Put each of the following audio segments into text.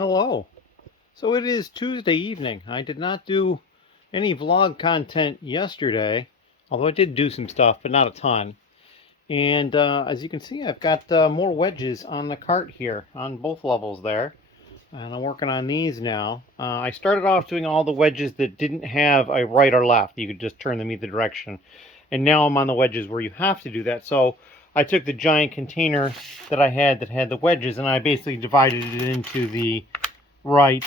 Hello. So it is Tuesday evening. I did not do any vlog content yesterday, although I did do some stuff, but not a ton. And as you can see, I've got more wedges on the cart here on both levels there. And I'm working on these now. I started off doing all the wedges that didn't have a right or left. You could just turn them either direction. And now I'm on the wedges where you have to do that. So I took the giant container that I had that had the wedges, and I basically divided it into the right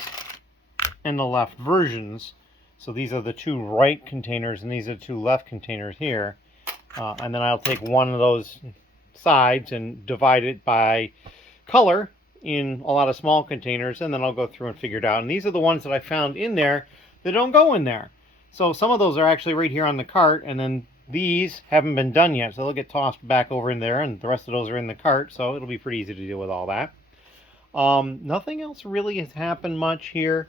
and the left versions. So these are the two right containers and these are the two left containers here. And then I'll take one of those sides and divide it by color in a lot of small containers, and then I'll go through and figure it out. And these are the ones that I found in there that don't go in there. So some of those are actually right here on the cart, and then these haven't been done yet, so they'll get tossed back over in there, and the rest of those are in the cart, so it'll be pretty easy to deal with all that. Nothing else really has happened much here.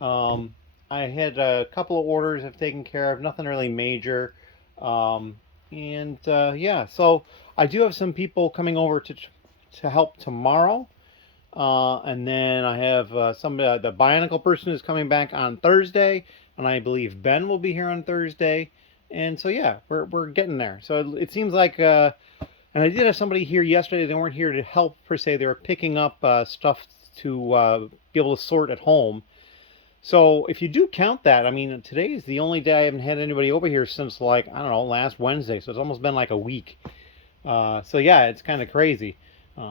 I had a couple of orders I've taken care of, nothing really major. Yeah, so I do have some people coming over to help tomorrow. And then I have the Bionicle person is coming back on Thursday, and I believe Ben will be here on Thursday. And so yeah, we're getting there. So it seems like and I did have somebody here yesterday. They weren't here to help per se. They were picking up stuff to be able to sort at home. So if you do count that, I mean, today is the only day I haven't had anybody over here since, like, I don't know, last Wednesday. So it's almost been like a week. So yeah, it's kind of crazy.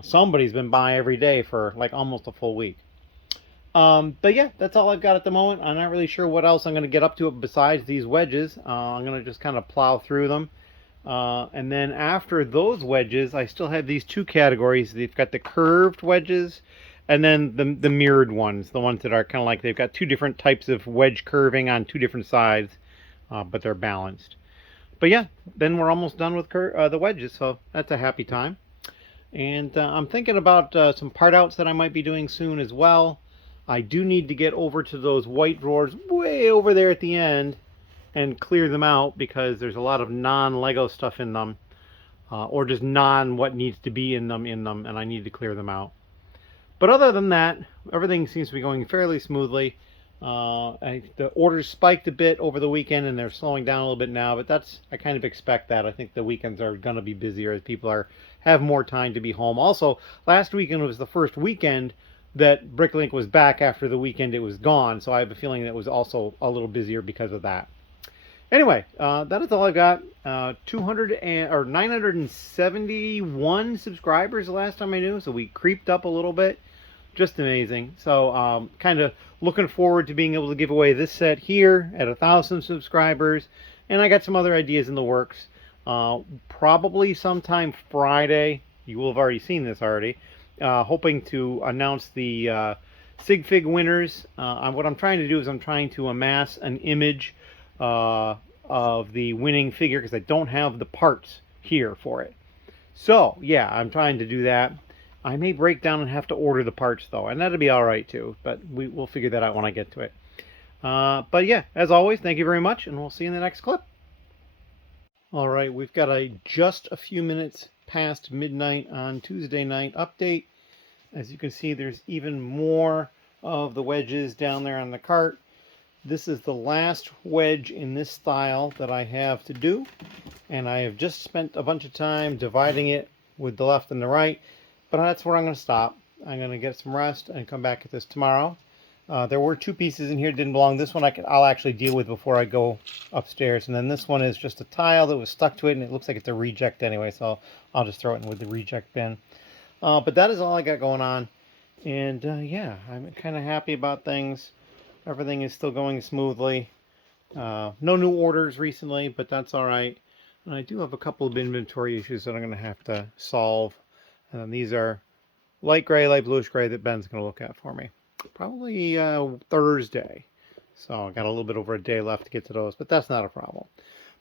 Somebody's been by every day for like almost a full week. But yeah, that's all I've got at the moment. I'm not really sure what else I'm going to get up to besides these wedges. I'm going to just kind of plow through them. And then after those wedges, I still have these two categories. They've got the curved wedges and then the mirrored ones, the ones that are kind of like they've got two different types of wedge curving on two different sides, but they're balanced. But yeah, then we're almost done with the wedges, so that's a happy time. And I'm thinking about some part outs that I might be doing soon as well. I do need to get over to those white drawers way over there at the end and clear them out because there's a lot of non-Lego stuff in them, or just what needs to be in them, and I need to clear them out. But other than that, everything seems to be going fairly smoothly. The orders spiked a bit over the weekend and they're slowing down a little bit now, but I kind of expect that. I think the weekends are going to be busier as people have more time to be home. Also, last weekend was the first weekend that Bricklink was back after the weekend it was gone, so I have a feeling that it was also a little busier because of that. Anyway, that is all I've got. 971 subscribers the last time I knew, so we creeped up a little bit. Just amazing. So kind of looking forward to being able to give away this set here at 1,000 subscribers. And I got some other ideas in the works. Probably sometime Friday. You will have already seen this already. Hoping to announce the Sig Fig winners. What I'm trying to do is I'm trying to amass an image of the winning figure because I don't have the parts here for it. So yeah, I'm trying to do that. I may break down and have to order the parts though, and that'll be all right too, but we'll figure that out when I get to it. But yeah, as always, thank you very much, and we'll see you in the next clip. All right, we've got just a few minutes past midnight on Tuesday night update. As you can see, there's even more of the wedges down there on the cart. This is the last wedge in this style that I have to do, and I have just spent a bunch of time dividing it with the left and the right. But that's where I'm going to stop. I'm going to get some rest and come back at this tomorrow. There were two pieces in here that didn't belong. This one I'll actually deal with before I go upstairs. And then this one is just a tile that was stuck to it, and it looks like it's a reject anyway, so I'll just throw it in with the reject bin. But that is all I got going on. And yeah, I'm kind of happy about things. Everything is still going smoothly. No new orders recently, but that's all right. And I do have a couple of inventory issues that I'm going to have to solve. And these are light gray, light bluish gray that Ben's going to look at for me. Probably Thursday. So I got a little bit over a day left to get to those, but that's not a problem.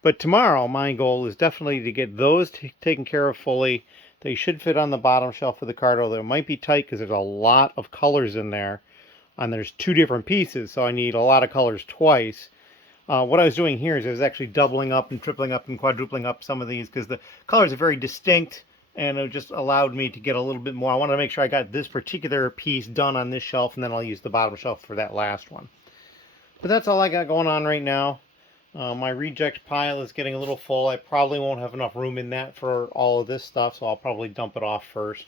But tomorrow, my goal is definitely to get those taken care of fully. They should fit on the bottom shelf of the cart, although it might be tight because there's a lot of colors in there. And there's two different pieces, so I need a lot of colors twice. What I was doing here is I was actually doubling up and tripling up and quadrupling up some of these because the colors are very distinct. and it just allowed me to get a little bit more. I wanted to make sure I got this particular piece done on this shelf, and then I'll use the bottom shelf for that last one. But that's all I got going on right now. My reject pile is getting a little full. I probably won't have enough room in that for all of this stuff, so I'll probably dump it off first.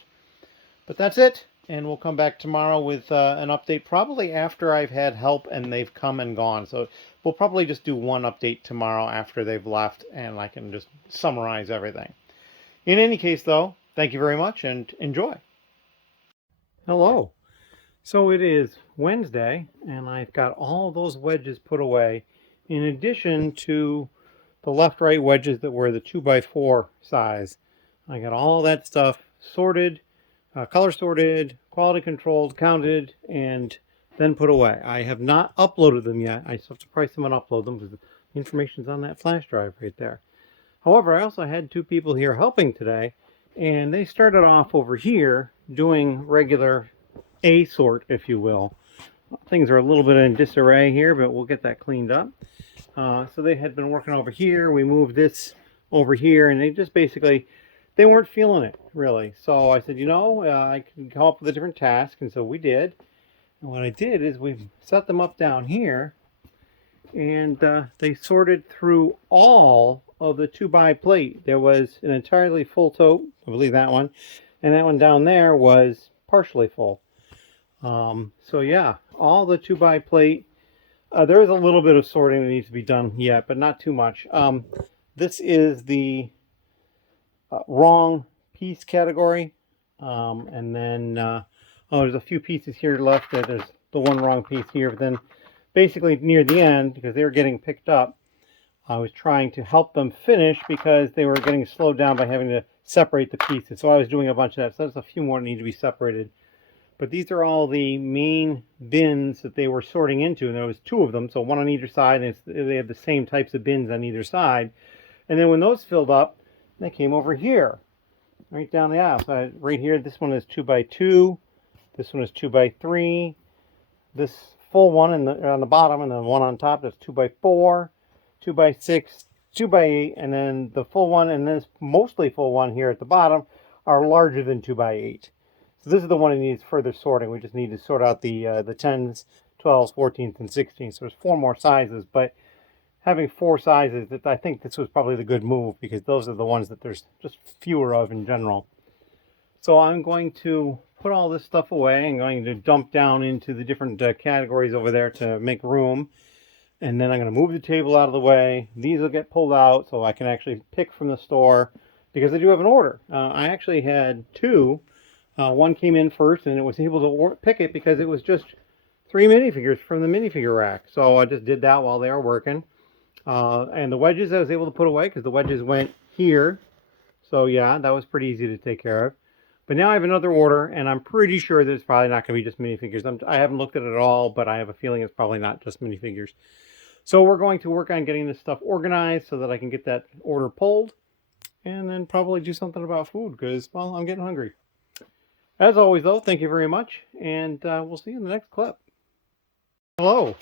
But that's it, and we'll come back tomorrow with an update, probably after I've had help and they've come and gone. So we'll probably just do one update tomorrow after they've left, and I can just summarize everything. In any case, though, thank you very much, and enjoy. Hello. So it is Wednesday, and I've got all those wedges put away, in addition to the left-right wedges that were the 2x4 size. I got all that stuff sorted, color sorted, quality controlled, counted, and then put away. I have not uploaded them yet. I still have to price them and upload them because the information's on that flash drive right there. However, I also had two people here helping today, and they started off over here doing regular A sort, if you will. Things are a little bit in disarray here, but we'll get that cleaned up. So they had been working over here. We moved this over here, and they just basically, they weren't feeling it, really. So I said, you know, I can come up with a different task, and so we did. And what I did is we set them up down here, and they sorted through all of the 2x plate. There was an entirely full tote, I believe that one, and that one down there was partially full. So yeah, all the 2x plate. There is a little bit of sorting that needs to be done yet, but not too much. This is the wrong piece category, and then there's a few pieces here left. There's the one wrong piece here, but then basically near the end, because they were getting picked up, I was trying to help them finish because they were getting slowed down by having to separate the pieces. So I was doing a bunch of that. So there's a few more that need to be separated. But these are all the main bins that they were sorting into, and there was two of them, so one on either side, and they had the same types of bins on either side. And then when those filled up, they came over here, right down the aisle. So right here, this one is 2x2, this one is 2x3, this full one on the bottom, and the one on top is 2x4, 2x6, 2x8, and then the full one and this mostly full one here at the bottom are larger than 2x8. So this is the one that needs further sorting. We just need to sort out the 10s, 12s, 14s, and 16s. So there's four more sizes, but having four sizes, I think this was probably the good move because those are the ones that there's just fewer of in general. So I'm going to put all this stuff away. I'm going to dump down into the different categories over there to make room. And then I'm going to move the table out of the way. These will get pulled out so I can actually pick from the store because I do have an order. I actually had two. One came in first, and it was able to pick it because it was just 3 minifigures from the minifigure rack. So I just did that while they were working. And the wedges I was able to put away because the wedges went here. So yeah, that was pretty easy to take care of. But now I have another order, and I'm pretty sure that it's probably not going to be just minifigures. I haven't looked at it at all, but I have a feeling it's probably not just minifigures. So we're going to work on getting this stuff organized so that I can get that order pulled. And then probably do something about food because, well, I'm getting hungry. As always, though, thank you very much, and we'll see you in the next clip. Hello.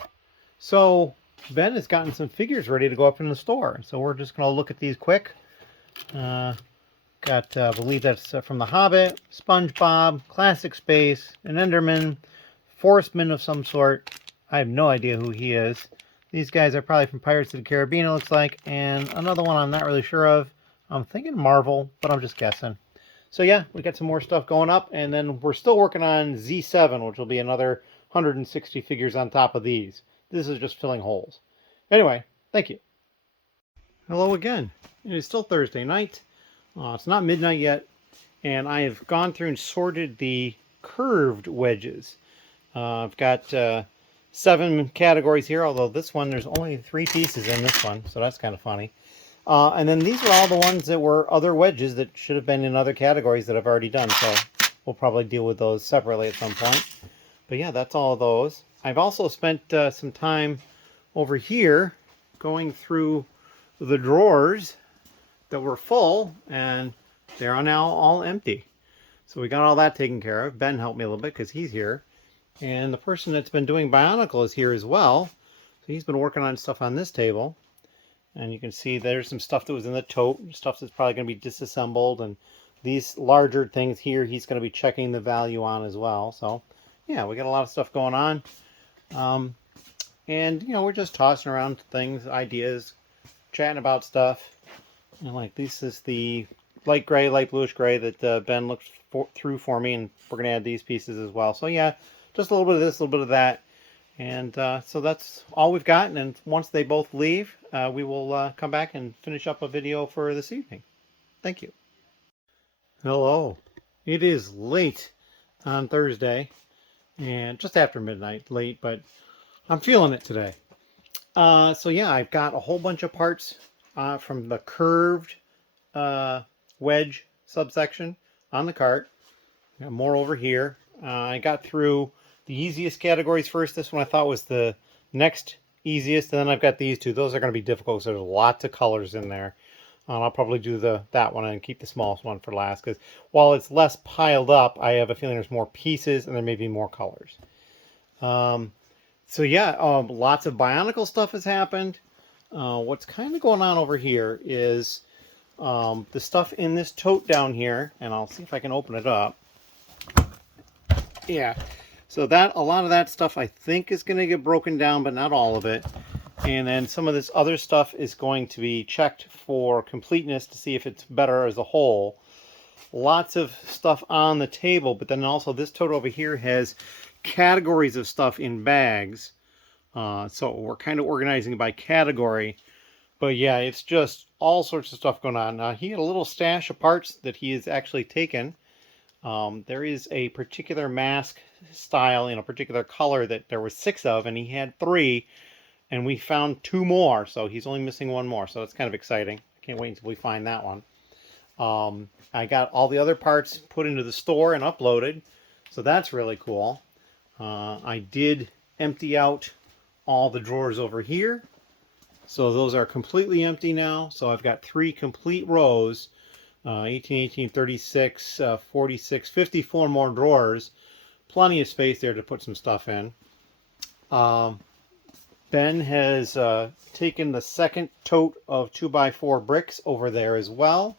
So Ben has gotten some figures ready to go up in the store, so we're just going to look at these quick. Got, I believe that's from The Hobbit, SpongeBob, Classic Space, an Enderman, Forestman of some sort. I have no idea who he is. These guys are probably from Pirates of the Caribbean, it looks like, and another one I'm not really sure of. I'm thinking Marvel, but I'm just guessing. So yeah, we got some more stuff going up, and then we're still working on Z7, which will be another 160 figures on top of these. This is just filling holes. Anyway, thank you. Hello again. It is still Thursday night. It's not midnight yet, and I have gone through and sorted the curved wedges. I've got 7 categories here, although this one, there's only 3 pieces in this one, so that's kind of funny. And then these are all the ones that were other wedges that should have been in other categories that I've already done. So we'll probably deal with those separately at some point. But yeah, that's all of those. I've also spent some time over here going through the drawers that were full, and they are now all empty. So we got all that taken care of. Ben helped me a little bit because he's here. And the person that's been doing Bionicle is here as well. So he's been working on stuff on this table. And you can see there's some stuff that was in the tote, stuff that's probably going to be disassembled, and these larger things here, he's going to be checking the value on as well. So, yeah, we got a lot of stuff going on. And, you know, we're just tossing around things, ideas, chatting about stuff. And, like, this is the light gray, light bluish gray that Ben looked through for me, and we're going to add these pieces as well. So, yeah, just a little bit of this, a little bit of that. And so that's all we've got. And once they both leave, we will come back and finish up a video for this evening. Thank you. Hello. It is late on Thursday, and just after midnight, late, but I'm feeling it today. So yeah, I've got a whole bunch of parts from the curved wedge subsection on the cart. Got more over here. I got through the easiest categories first. This one I thought was the next easiest, and then I've got these two. Those are going to be difficult, so there's lots of colors in there. I'll probably do that one and keep the smallest one for last, because while it's less piled up, I have a feeling there's more pieces and there may be more colors. So yeah, lots of Bionicle stuff has happened. What's kind of going on over here is the stuff in this tote down here, and I'll see if I can open it up. Yeah, so a lot of that stuff I think is going to get broken down, but not all of it. And then some of this other stuff is going to be checked for completeness to see if it's better as a whole. Lots of stuff on the table, but then also this tote over here has categories of stuff in bags. So we're kind of organizing by category. But yeah, it's just all sorts of stuff going on. Now, he had a little stash of parts that he has actually taken. There is a particular mask style in a particular color that there were 6 of, and he had 3. And we found 2 more, so he's only missing 1 more. So it's kind of exciting. I can't wait until we find that one. I got all the other parts put into the store and uploaded, so that's really cool. I did empty out all the drawers over here, so those are completely empty now. So I've got 3 complete rows, 18, 18, 36, 46, 54 more drawers. Plenty of space there to put some stuff in. Ben has taken the second tote of 2x4 bricks over there as well.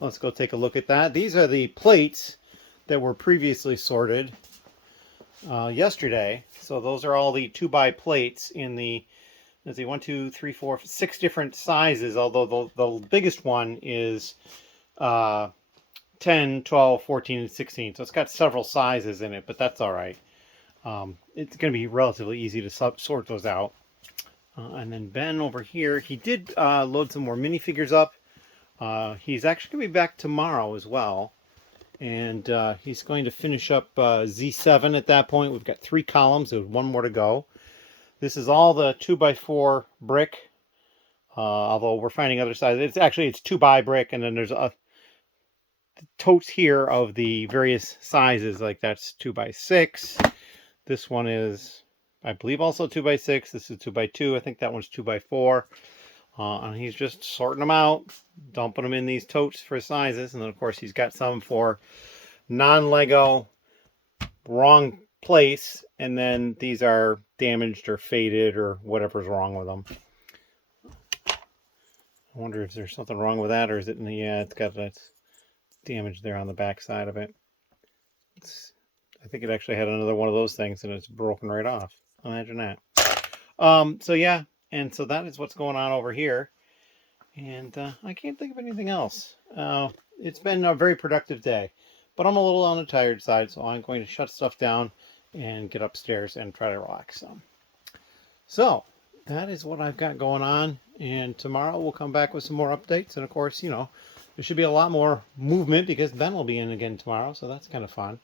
Let's go take a look at that. These are the plates that were previously sorted yesterday. So those are all the 2x plates in the, let's see, 1, 2, 3, 4, 6 different sizes, although the biggest one is 10, 12, 14, and 16. So it's got several sizes in it, but that's all right. It's going to be relatively easy to sort those out. And then Ben over here, he did load some more minifigures up. He's actually going to be back tomorrow as well. And he's going to finish up Z7 at that point. We've got 3 columns. There's 1 more to go. This is all the 2x4 brick. Although we're finding other sizes. It's 2x brick, and then there's totes here of the various sizes. Like that's 2x6. This one is, I believe, also 2x6. This is 2x2. I think that one's 2x4. And he's just sorting them out, dumping them in these totes for sizes. And then, of course, he's got some for non-Lego, wrong place. And then these are damaged or faded or whatever's wrong with them. I wonder if there's something wrong with that, or is it, yeah, it's got that damage there on the back side of it. I think it actually had another one of those things and it's broken right off. Imagine that. So yeah, and so that is what's going on over here. And I can't think of anything else. It's been a very productive day, but I'm a little on the tired side, so I'm going to shut stuff down and get upstairs and try to relax some. So that is what I've got going on, and tomorrow we'll come back with some more updates. And of course, you know, there should be a lot more movement because Ben will be in again tomorrow, so that's kind of fun.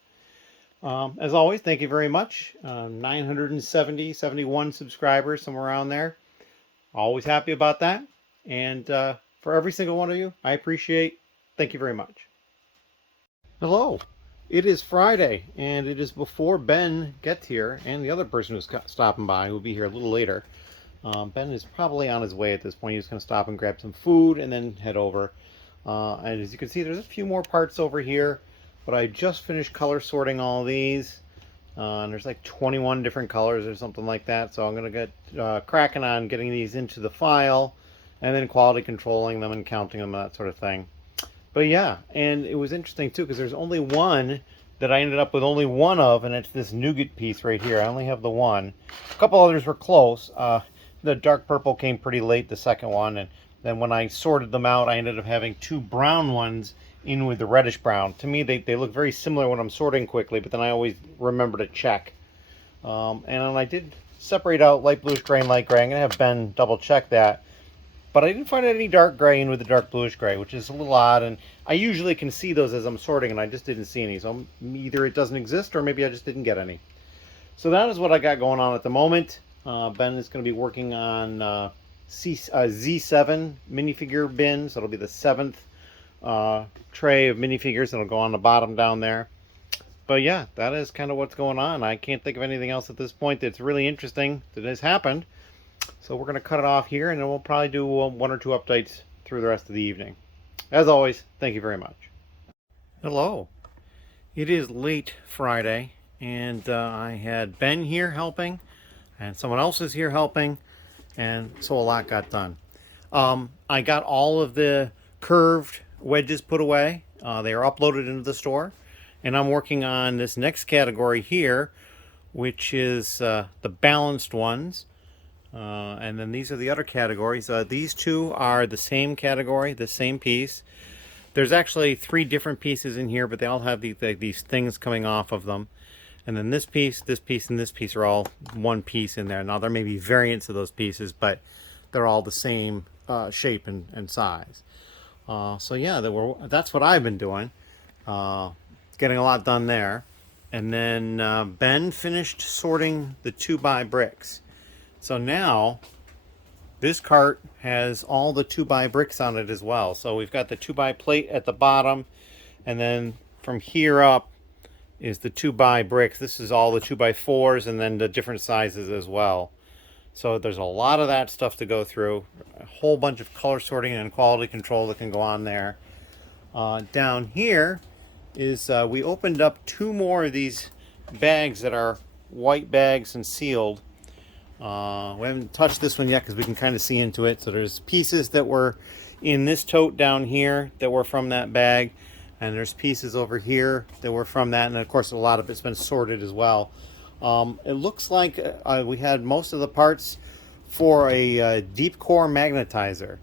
As always, thank you very much. 71 subscribers, somewhere around there. Always happy about that. And for every single one of you, I appreciate. Thank you very much. Hello. It is Friday, and it is before Ben gets here, and the other person who's stopping by will be here a little later. Ben is probably on his way at this point. He's going to stop and grab some food and then head over. And as you can see, there's a few more parts over here, but I just finished color sorting all these. And there's like 21 different colors or something like that. So I'm going to get cracking on getting these into the file and then quality controlling them and counting them and that sort of thing. But yeah, and it was interesting too because there's only one that I ended up with only one of, and it's this nougat piece right here. I only have the one. A couple others were close. The dark purple came pretty late, the second one, and then when I sorted them out, I ended up having two brown ones in with the reddish brown. To me, they look very similar when I'm sorting quickly, but then I always remember to check. And I did separate out light bluish gray and light gray. I'm going to have Ben double check that. But I didn't find any dark gray in with the dark bluish gray, which is a little odd. And I usually can see those as I'm sorting, and I just didn't see any. So either it doesn't exist, or maybe I just didn't get any. So that is what I got going on at the moment. Ben is going to be working on Z7 minifigure bins. That'll be the 7th tray of minifigures that'll go on the bottom down there. But yeah, that is kind of what's going on. I can't think of anything else at this point that's really interesting that has happened. So we're going to cut it off here, and then we'll probably do one or two updates through the rest of the evening. As always, thank you very much. Hello. It is late Friday, and I had Ben here helping, and someone else is here helping, and so a lot got done. I got all of the curved wedges put away. They are uploaded into the store, and I'm working on this next category here, which is the balanced ones. And then these are the other categories. These two are the same category, the same piece. There's actually 3 different pieces in here, but they all have these things coming off of them. And then this piece, and this piece are all one piece in there. Now there may be variants of those pieces, but they're all the same shape and size. So yeah, that's what I've been doing. Getting a lot done there. And then Ben finished sorting the 2x bricks. So now this cart has all the 2x bricks on it as well. So we've got the 2x plate at the bottom, and then from here up is the 2x bricks. This is all the 2x4s and then the different sizes as well. So there's a lot of that stuff to go through. A whole bunch of color sorting and quality control that can go on there. Down here is we opened up 2 more of these bags that are white bags and sealed. We haven't touched this one yet because we can kind of see into it. So there's pieces that were in this tote down here that were from that bag, and there's pieces over here that were from that, and of course a lot of it's been sorted as well. It looks like we had most of the parts for a deep core magnetizer,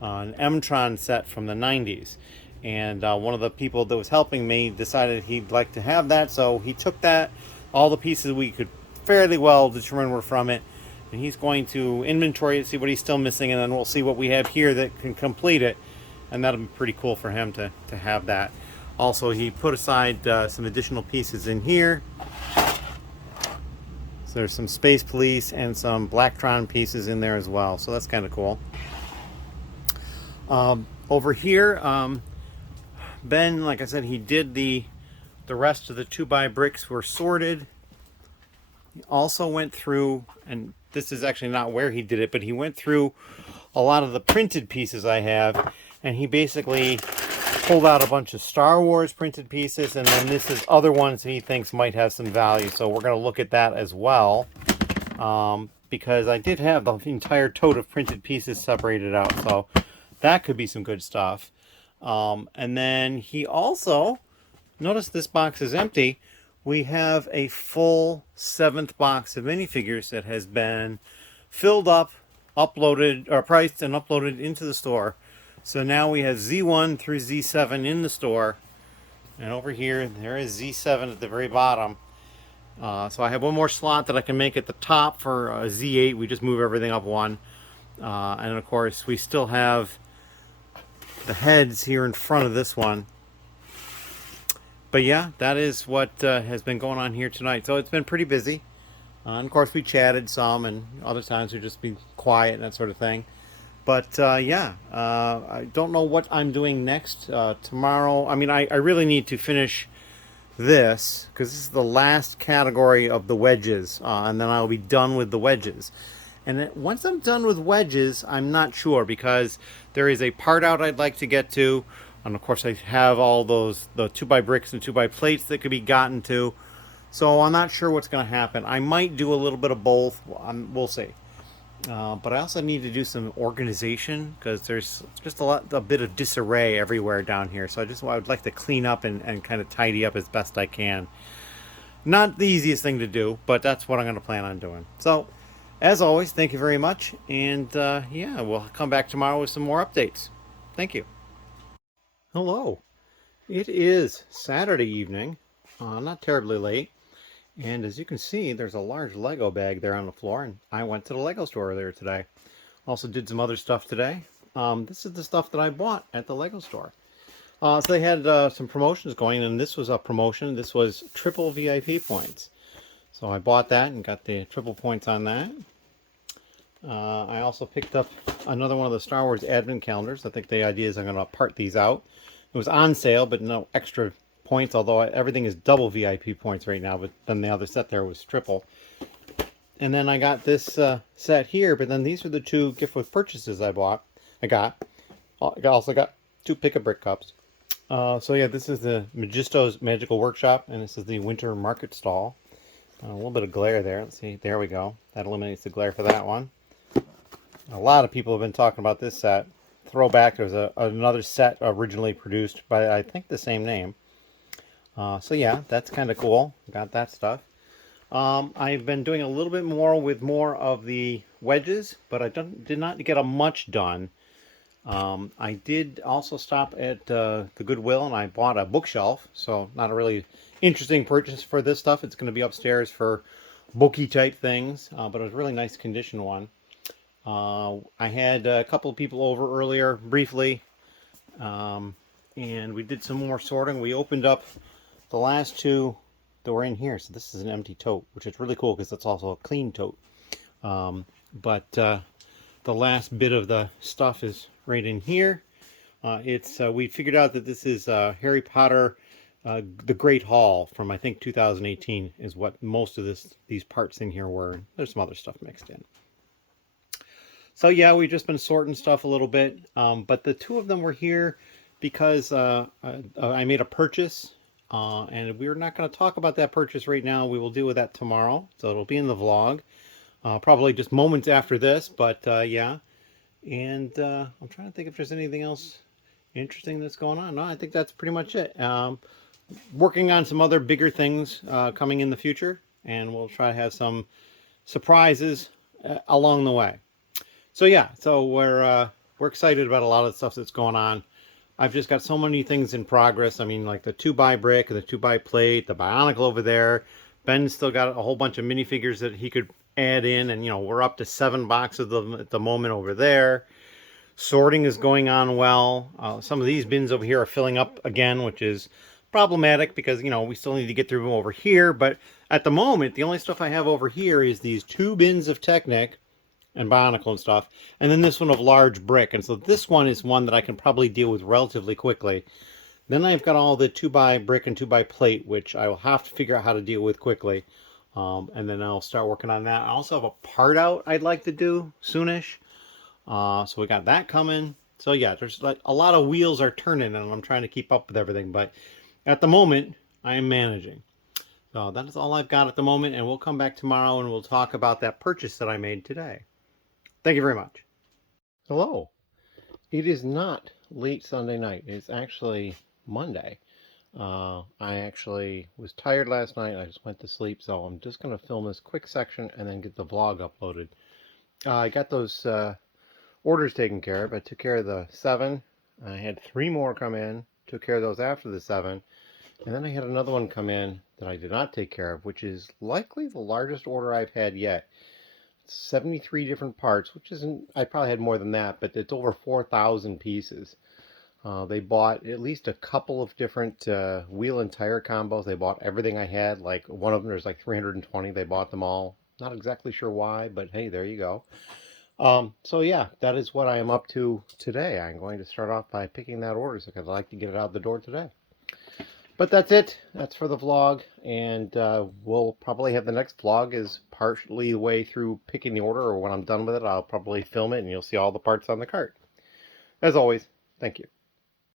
an M-Tron set from the 90s, and one of the people that was helping me decided he'd like to have that, so he took that, all the pieces we could fairly well determine were from it, and he's going to inventory it, see what he's still missing, and then we'll see what we have here that can complete it, and that'll be pretty cool for him to have that. Also, he put aside some additional pieces in here. So there's some Space Police and some Blacktron pieces in there as well, so that's kind of cool. Over here, Ben, like I said, he did the rest of the 2x bricks were sorted. He also went through, and this is actually not where he did it, but he went through a lot of the printed pieces I have, and he basically pulled out a bunch of Star Wars printed pieces, and then this is other ones he thinks might have some value, so we're going to look at that as well, because I did have the entire tote of printed pieces separated out, so that could be some good stuff. And then he also, notice this box is empty. We have a full 7th box of minifigures that has been filled up, uploaded, or priced and uploaded into the store. So now we have Z1 through Z7 in the store. And over here, there is Z7 at the very bottom. So I have one more slot that I can make at the top for Z8. We just move everything up one. And of course, we still have the heads here in front of this one. But yeah, that is what has been going on here tonight. So it's been pretty busy. And of course, we chatted some, and other times we just be quiet and that sort of thing. But yeah, I don't know what I'm doing next tomorrow. I mean, I really need to finish this because this is the last category of the wedges, and then I'll be done with the wedges. And then once I'm done with wedges, I'm not sure because there is a part out I'd like to get to. And of course, I have all the 2x bricks and 2x plates that could be gotten to. So I'm not sure what's going to happen. I might do a little bit of both. We'll see. But I also need to do some organization because there's just a bit of disarray everywhere down here. So I would like to clean up and kind of tidy up as best I can. Not the easiest thing to do, but that's what I'm going to plan on doing. So, as always, thank you very much. And yeah, we'll come back tomorrow with some more updates. Thank you. Hello. It is Saturday evening, not terribly late. And as you can see, there's a large Lego bag there on the floor. And I went to the Lego store earlier today. Also did some other stuff today. This is the stuff that I bought at the Lego store. So they had some promotions going, and this was a promotion. This was triple VIP points. So I bought that and got the triple points on that. I also picked up another one of the Star Wars advent calendars. I think the idea is I'm going to part these out. It was on sale, but no extra points, although everything is double VIP points right now, but then the other set there was triple. And then I got this set here, but then these are the two gift with purchases I also got two Pick-a-Brick cups. So yeah, this is the Magisto's Magical Workshop, and this is the Winter Market Stall. A little bit of glare there. Let's see. There we go. That eliminates the glare for that one. A lot of people have been talking about this set. Throwback, there was another set originally produced by, I think, the same name. So yeah, that's kind of cool. Got that stuff. I've been doing a little bit more with more of the wedges, but I did not get much done. I did also stop at the Goodwill and I bought a bookshelf, so not a really interesting purchase for this stuff. It's going to be upstairs for booky type things, but it was a really nice condition one. I had a couple of people over earlier briefly, and we did some more sorting. We opened up the last two that were in here, so this is an empty tote, which is really cool because it's also a clean tote. But the last bit of the stuff is right in here. We figured out that this is Harry Potter The Great Hall from, I think, 2018 is what most of these parts in here were. There's some other stuff mixed in. So yeah, we've just been sorting stuff a little bit, but the two of them were here because I made a purchase, and we're not going to talk about that purchase right now. We will deal with that tomorrow, so it'll be in the vlog, probably just moments after this, but yeah. And I'm trying to think if there's anything else interesting that's going on. No, I think that's pretty much it. Working on some other bigger things coming in the future, and we'll try to have some surprises along the way. So yeah, so we're excited about a lot of the stuff that's going on. I've just got so many things in progress. I mean, like the 2x brick and the 2x plate, the Bionicle over there. Ben's still got a whole bunch of minifigures that he could add in, and you know, we're up to 7 boxes of them at the moment over there. Sorting is going on well. Some of these bins over here are filling up again, which is problematic because, you know, we still need to get through them over here. But at the moment, the only stuff I have over here is these 2 bins of Technic and Bionicle and stuff, and then this one of large brick. And so this one is one that I can probably deal with relatively quickly. Then I've got all the 2x brick and 2x plate, which I will have to figure out how to deal with quickly. And then I'll start working on that. I also have a part out I'd like to do soonish. So we got that coming. So yeah, there's like a lot of wheels are turning, and I'm trying to keep up with everything. But at the moment, I am managing. So that is all I've got at the moment, and we'll come back tomorrow and we'll talk about that purchase that I made today. Thank you very much. Hello. It is not late Sunday night. It's actually Monday. I actually was tired last night. I just went to sleep, so I'm just going to film this quick section and then get the vlog uploaded. I got those orders taken care of. I took care of the 7. I had 3 more come in. Took care of those after the 7. And then I had another one come in that I did not take care of, which is likely the largest order I've had yet. 73 different parts, which isn't, I probably had more than that, but it's over 4,000 pieces. They bought at least a couple of different wheel and tire combos. They bought everything I had. Like one of them, there's like 320. They bought them all. Not exactly sure why, but hey, there you go. So yeah, that is what I am up to today. I'm going to start off by picking that order because I'd like to get it out the door today. But that's it. That's for the vlog, and we'll probably have the next vlog is partially the way through picking the order, or when I'm done with it, I'll probably film it and you'll see all the parts on the cart. As always, thank you.